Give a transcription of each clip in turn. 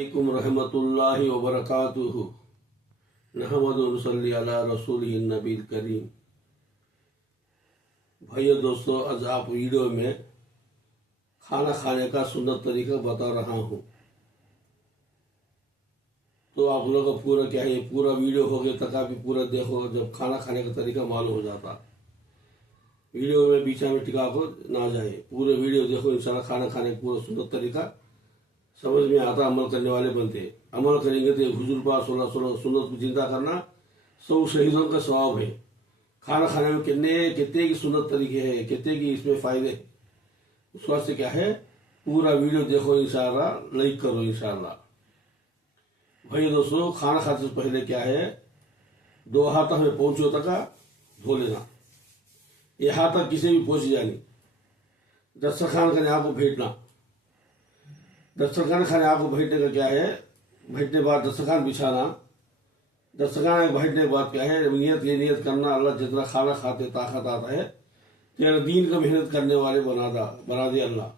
अलैकुम रहमतुल्लाहि व बरकातुहू। नहमदु व नसल्ली अला रसूलिही नबील करीम। भाइयों दोस्तों, आज आप वीडियो में खाना खाने का सुन्नत तरीका बता रहा हूँ। तो आप लोगों का पूरा क्या है, पूरा वीडियो हो गया तक आप पूरा देखो, जब खाना खाने का तरीका मालूम हो जाता। वीडियो में बीच में टिका को ना जाए, पूरे वीडियो देखो, इंशाल्लाह खाना खाने का पूरा सुन्नत तरीका समझ में आता, अमल करने वाले बनते। अमल करेंगे तो हुजूर पाक सल्लल्लाहु अलैहि वसल्लम सुन्नत को जिंदा करना 100 शहीदों का सवाब है। खाना खाने में कितने की सुन्नत तरीके हैं, कितने की इसमें फायदे। उस वास्ते क्या है, पूरा वीडियो देखो इंशाल्लाह, लाइक करो इंशाल्लाह। भाई दोस्तों, खाना खाते से पहले क्या है, 2 हाथ हमें पहुंचो तक धो लेना। ये हाथ तक किसी भी पहुंच जानी। दस्तरखान करने आपको भेजना। दस्तरखान खाने आपको बैठने का क्या है, बैठने बाद दस्तरखान बिछाना। दस्तरखान बैठने के बाद क्या है, ये नियत करना, अल्लाह जितना खाना खाते ताकत आता है तेरा दीन का मेहनत करने वाले बना दे अल्लाह।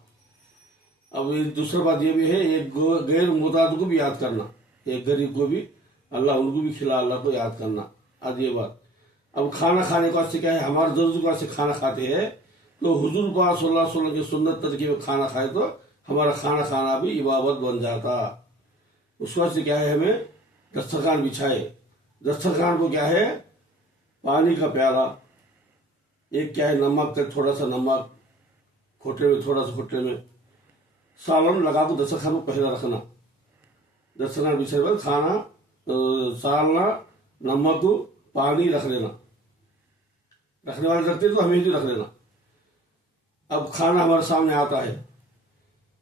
अब दूसरा बात ये भी है, एक गैर मुताद को भी याद करना, एक गरीब को भी अल्लाह उनको भी खिला, अल्लाह को याद करना। आज ये बात, अब खाना खाने को अच्छे क्या है, हमारे जरूरत को अच्छे खाना खाते हैं तो हुजूर पाक सल्लल्लाहु अलैहि वसल्लम की सुन्नत तरीके में खाना खाए तो हमारा खाना खाना भी इबादत बन जाता। उस वजह से क्या है, हमें दस्तरखान बिछाए। दस्तरखान को क्या है, पानी का प्याला, एक क्या है नमक का थोड़ा सा नमक, खोटे में थोड़ा सा खोटे में सालन लगा को दस्तरखान को पहले रखना। दस्तरखान बिछाए बाद खाना सालना, नमक को पानी रख लेना। रखने वाले रखते तो हमें भी रख लेना। अब खाना हमारे सामने आता है,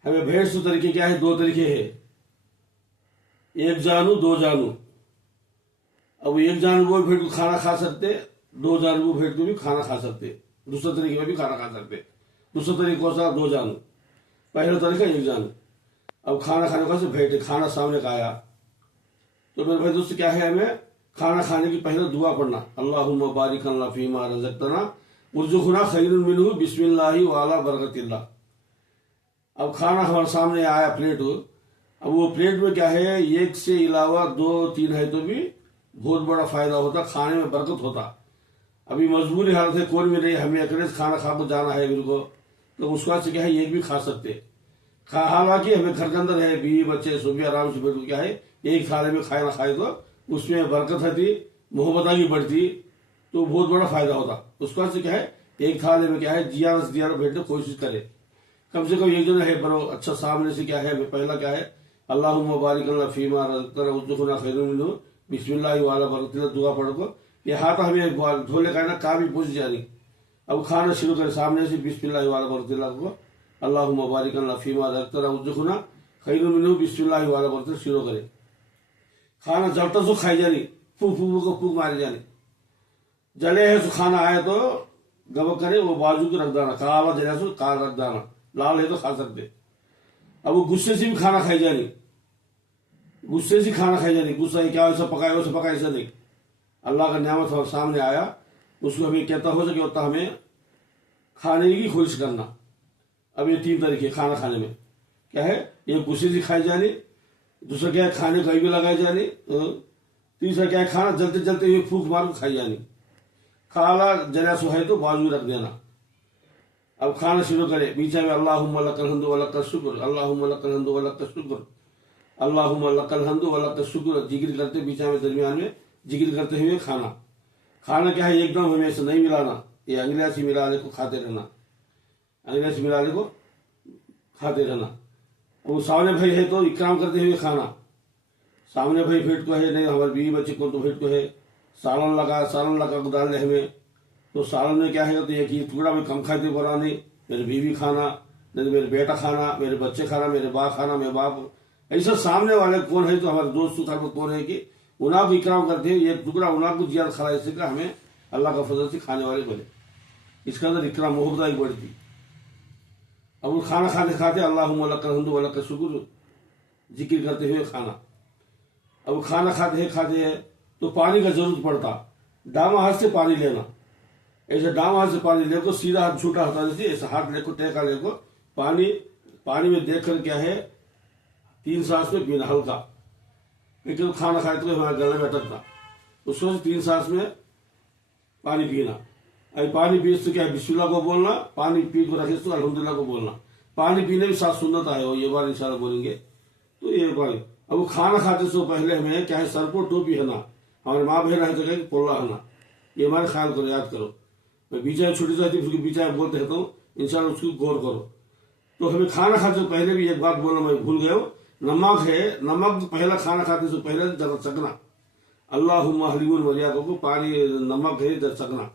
हमें भेड़ तो तरीके क्या है, 2 तरीके हैं, 1 जानू 2 जानू। अब 1 जानू वो भेड़ को खाना खा सकते, 2 जानू वो भेड़ को भी खाना खा सकते, दूसरे तरीके में भी खाना खा सकते। दूसरा तरीका कौन सा, 2 जानू। पहला तरीका 1 जानू। अब खाना खाने का से भेड़ खाना सामने का आया तो मेरे भाई दोस्त क्या है, हमें खाना खाने की पहले दुआ पढ़ना। अल्लाहुम्मा बारिक लना फीमा रज़क़तना वरज़ुक़ना खैरुम मिन्हु बिस्मिल्लाहि व अला बरकतिल्लाह। अब खाना हमारे सामने आया प्लेट, अब वो प्लेट में क्या है, 1 से अलावा 2-3 है तो भी बहुत बड़ा फायदा होता, खाने में बरकत होता। अभी मजबूरी हालत है, कौन भी नहीं, हमें अकेले खाना खा को जाना है मेरे को, तो उसके बाद से क्या है, 1 भी खा सकते। हालांकि हमें घर के अंदर है, बीवी बच्चे सुबह आराम से बैठ क्या है, एक थाले में खाना खाए तो उसमें बरकत होती, मोहब्बत भी बढ़ती, तो बहुत बड़ा फायदा होता। उसके बाद से क्या है, एक थाले में क्या है, जिया बैठने की कोशिश करे। कम से कम 1 जन है बरो अच्छा सामने से क्या है, पहला क्या है, अल्लाहुम्मा बारिक लना फीमा रज़क़तना वरज़ुक़ना खैरुम मिन्हु बिस्मिल्लाहि व अला बरकतिल्लाह दुआ पढ़ को ये हाथ हमें धोले का ना काम भी पूछ जानी। अब खाना शुरू करे सामने से बिस्मिल्लाहि व अला बरकतिल्लाह को अल्लाहुम्मा बारिक लना फीमा रज़क़तना वरज़ुक़ना खैरुम मिन्हु बिस्मिल्लाहि व अला बरकतिल्लाह शुरू करे। खाना जलता तो खाई जानी, फूक को फूक मारी जानी। जले है तो खाना आए तो गब करे, वो बाजू को रख देना, काला जले सो काला रख देना, लाल है तो खा सकते। अब वो गुस्से से भी खाना खाई जानी, गुस्से से खाना खाई जानी। गुस्सा क्या ऐसा पकाए वैसा पकाए, ऐसा नहीं। अल्लाह का नियामत और सामने आया, उसको हमें कहता हो सके उतना हमें खाने की कोशिश करना। अब ये 3 तरीके खाना खाने में क्या है, ये गुस्से से खाई जानी, दूसरा क्या है खाने कहीं भी लगाई जानी, तीसरा क्या है खाना जलते जलते हुए फूक मार को खाई जानी। खाला जला सो है तो बाजू रख देना। अब खाना शुरू करे, बीच में अल्लाहुम्मा लकल हम्दु व लकल शुक्र, अल्लाहुम्मा लकल हम्दु व लकल शुक्र, अल्लाहुम्मा लकल हम्दु व लकल शुक्र, जिक्र करते बीच में दरमियान में जिक्र करते हुए खाना। खाना क्या है, एकदम हमें ऐसा नहीं मिलाना, ये अंगलियां से मिलाने को खाते रहना, अंगलियां से मिलाने को खाते रहना। वो सामने भाई है तो इकराम करते हुए खाना। सामने भाई भेंट को है, नहीं हमारे बीवी बच्चे को तो भेंट को है, सालन लगा को डाल दे हमें, तो सालन में क्या है, तो एक टुकड़ा में कम खाते बोला नहीं, मेरी बीवी खाना, नहीं मेरे बेटा खाना, मेरे बच्चे खाना, मेरे बाप खाना, मेरे बाप। ऐसा सामने वाले कौन है तो हमारे दोस्त कौन है कि उन्हें को इकराम करते हैं, एक टुकड़ा उन्हें को जिया खा, इससे का हमें अल्लाह का फजल से खाने वाले बने। इसके अंदर इकराम मोहब्बत बढ़ती। अब वो खाना खाते खाते अल्लाहुम्मा लकल हम्दु व लकल शुक्र जिक्र करते हुए खाना। अब खाना खाते हैं तो पानी का जरूरत पड़ता, डामा हाथ से पानी लेना। ऐसे डामा हाथ से पानी लेको, सीधा हाथ झूठा हटा देती, ऐसा हाथ लेको टेका लेको पानी में देख कर क्या है, 3 सांस में पीना हल्का, क्योंकि तो खाना खाए तो हमारे गले में अटकता, उसको 3 सांस में पानी पीना। अभी पानी पी तो क्या बिस्मिल्लाह को बोलना, पानी पी को रखे तो अल्हम्दुलिल्लाह को बोलना। पानी पीने में 7 सुन्नत आए हो, ये बार इंशाल्लाह बोलेंगे। तो ये पानी अब वो खाना खाते से पहले हमें क्या है, सर को टोपी है ना, हमारे माँ बहन है तो क्या पोला है ना, ये हमारे ख्याल करो, याद करो। मैं बीचा छुट्टी जाती उसके बीचा बोलते रहता हूँ, इंशाल्लाह उसको गौर करो। तो हमें खाना खाते से पहले भी एक बात बोलना मैं भूल गया हूँ, नमक है, नमक पहला खाना खाते से पहले जरा चखना, अल्लाहुम्मा हलीमुल मलियाकों को पानी नमक है जरा चखना।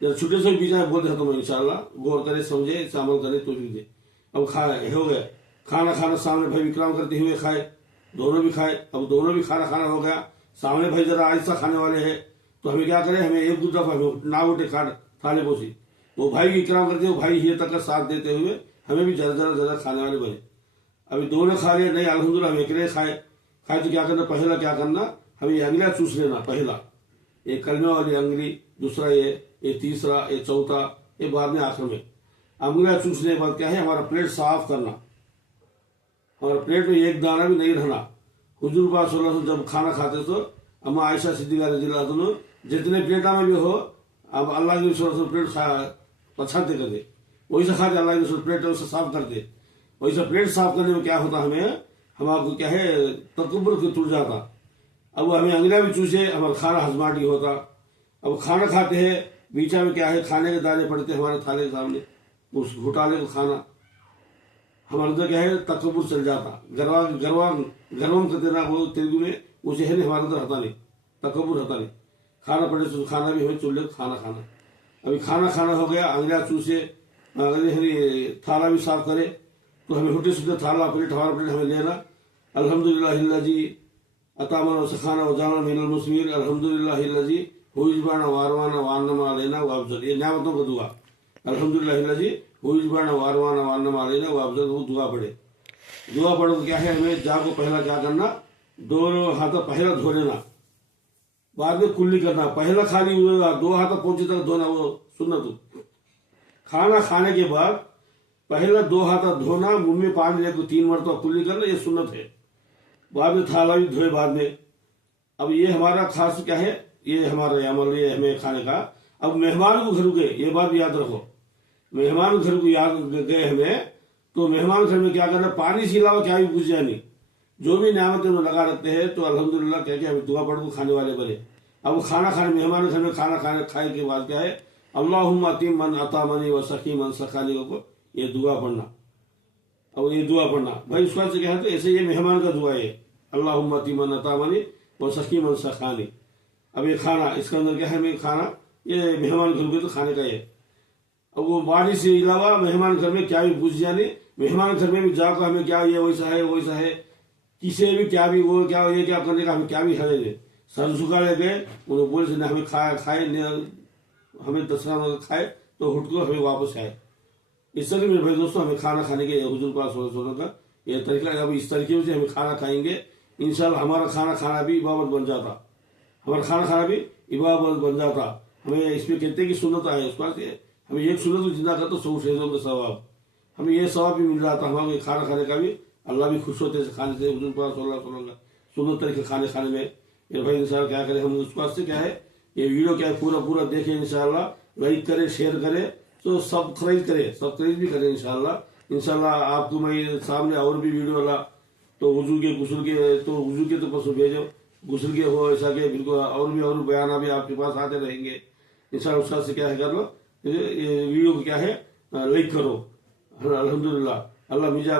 जब छुट्टे से बीचा बोलते रहता हूँ मैं, इंशाल्लाह गौर करे, समझे, इसे अमल करे तो भी दे। अब खाए हो गया, खाना खाना सामने भाई विक्राम करते हुए खाए, दोनों भी खाए। अब दोनों भी खाना खाना हो गया, सामने भाई जरा आहिस्ता खाने वाले हैं, तो हमें क्या करें, हमें एक दो दफा ना उठे खाने थाले पोसी, वो भाई की इकराम करते हुए, भाई ये तक का साथ देते हुए हमें भी जरा जरा जरा खाने वाले बने। अभी दोनों खा लिए नहीं, अल्हम्दुलिल्लाह हम अकेले खाए तो क्या करना, पहला क्या करना, हमें ये अंगलियां चूस लेना। पहला एक कलमे वाली अंगली, दूसरा ये तीसरा, ये चौथा, ये बाद में आखिर में। अंगलियां चूसने के बाद क्या है, हमारा प्लेट साफ करना, हमारा प्लेट में एक दाना भी नहीं रहना। हुजूर पाक सल्लल्लाहु अलैहि वसल्लम जब खाना खाते तो अम्मा आयशा सिद्दीक़ा रज़ियल्लाहु अन्हा जितने प्लेटा में भी हो, अब अल्लाह के रसूल प्लेट पछाते करते, वैसे खाते, अल्लाह के रसूल प्लेट वैसे साफ करते। वैसे प्लेट साफ करने में क्या होता, हमें हमारा क्या है, तकब्बुर टूट जाता। अब हमें अंगलियां भी चूसे, हमारा खाना हजमाटी होता। अब खाना खाते हैं, बीचा में क्या है, खाने के दाने पड़ते हमारे थाले के सामने, उस घुटाले को खाना, हमारे अंदर क्या है, तकब्बुर चल जाता। गर्वम करते ना वो तेलुगु में, उसे है नहीं, हमारे अंदर हता नहीं, तकब्बुर हता नहीं। खाना पड़े तो खाना भी हमें चुल्ले खाना खाना। अभी खाना खाना हो गया, अंगलियां चूसे, थाला भी साफ करे, तो हमें हुटे सुटे थाला प्लेट हमारा प्लेट हमें लेना। अल्हम्दुलिल्लाहिल्लज़ी अतामना व सखाना व जाना मिनल मुस्लिमीन, अल्हम्दुलिल्लाहिल्लज़ी हुइजबाना वारवाना वान्नमा अलैना व अफजल, ये नियामतों का दुआ। अल्हम्दुलिल्लाहिल्लज़ी हुइजबाना वारवाना वान्नमा अलैना व अफजल, वो दुआ पढ़े। दुआ पढ़ो तो क्या है, हमें जागो पहला क्या करना, दोनों हाथ पहला धो लेना, बाद में कुल्ली करना। पहला खाली 2 हाथ पहुंचे तक धोना, वो सुन्नत। खाना खाने के बाद पहला 2 हाथ धोना, मुंह में पानी लेकर 3 मरतबा कुल्ली करना, ये सुन्नत है। बाद में थाला भी धोए बाद में। अब ये हमारा खास क्या है, ये हमारा अमल, ये हमें खाने का। अब मेहमान को घर गए, ये बात याद रखो, मेहमान घर को याद गए हमें, तो मेहमान घर में क्या करना, पानी से अलावा क्या भी पूछ जाए नहीं, जो भी नियामतें में लगा रहते हैं, तो अल्हम्दुलिल्लाह क्या क्या हमें दुआ पढ़ को खाने वाले बने। अब खाना खाने, मेहमान घर में खाना खाए के बाद क्या है, अल्लाहुम्मा अतिम्मन अतामनी व सखीमन सखानी को, ये दुआ पढ़ना। अब ये दुआ पढ़ना भाई उसके बाद से क्या है, तो ऐसे ये मेहमान का दुआ है, अल्लाहुम्मा अतिम्मन अतामनी व सखीमन सखानी। अब ये खाना, इसके अंदर क्या है, हमें खाना, ये मेहमान घर में तो खाने का है। अब वो बारिश से अलावा मेहमान घर में क्या भी पूछ जाने, मेहमान घर में भी जाकर हमें क्या ये वैसा है वैसा है, किसी भी क्या भी वो क्या ये क्या करने का, हमें क्या भी है, सर झुका ले गए, उन्होंने बोले से हमें खाए हमें 10 खाए तो हुट को हमें वापस आए। इस तरीके में भाई दोस्तों, हमें खाना खाने के हुजूर पाक सल्लल्लाहु अलैहि वसल्लम का ये तरीका है। अब इस तरीके से हमें खाना खाएंगे, इंशाल्लाह हमारा खाना खाना भी इबादत बन जाता, हमारा खाना खाना भी इबादत बन जाता। हमें इसमें कहते हैं कि सुन्नत है, उस बात हमें एक सुन्नत को जिंदा करते 100 शहीदों का सवाब, हमें ये सवाब भी मिल जाता। हमारे खाना खाने का भी अल्लाह भी खुश होते खाने से, हुजूर पाक सल्लल्लाहु अलैहि वसल्लम का सुन्नत तरीके खाने में। ये भाई इंशाल्लाह क्या करें, हम उसके वास्ते क्या है, ये वीडियो क्या है, पूरा देखें इंशाल्लाह, लाइक करें, शेयर करें, तो सब्सक्राइब भी करें इंशाल्लाह। आपको मैं सामने और भी वीडियो वाला, तो वजू के तो पशु भेजो, गुस्ल के हो ऐसा के बिल्कुल, और भी बयान भी आपके पास आते रहेंगे इंशाल्लाह। उसका से क्या है, कर लो ये वीडियो को क्या है, लाइक करो। अल्हम्दुलिल्लाह, अल्लाह मुझे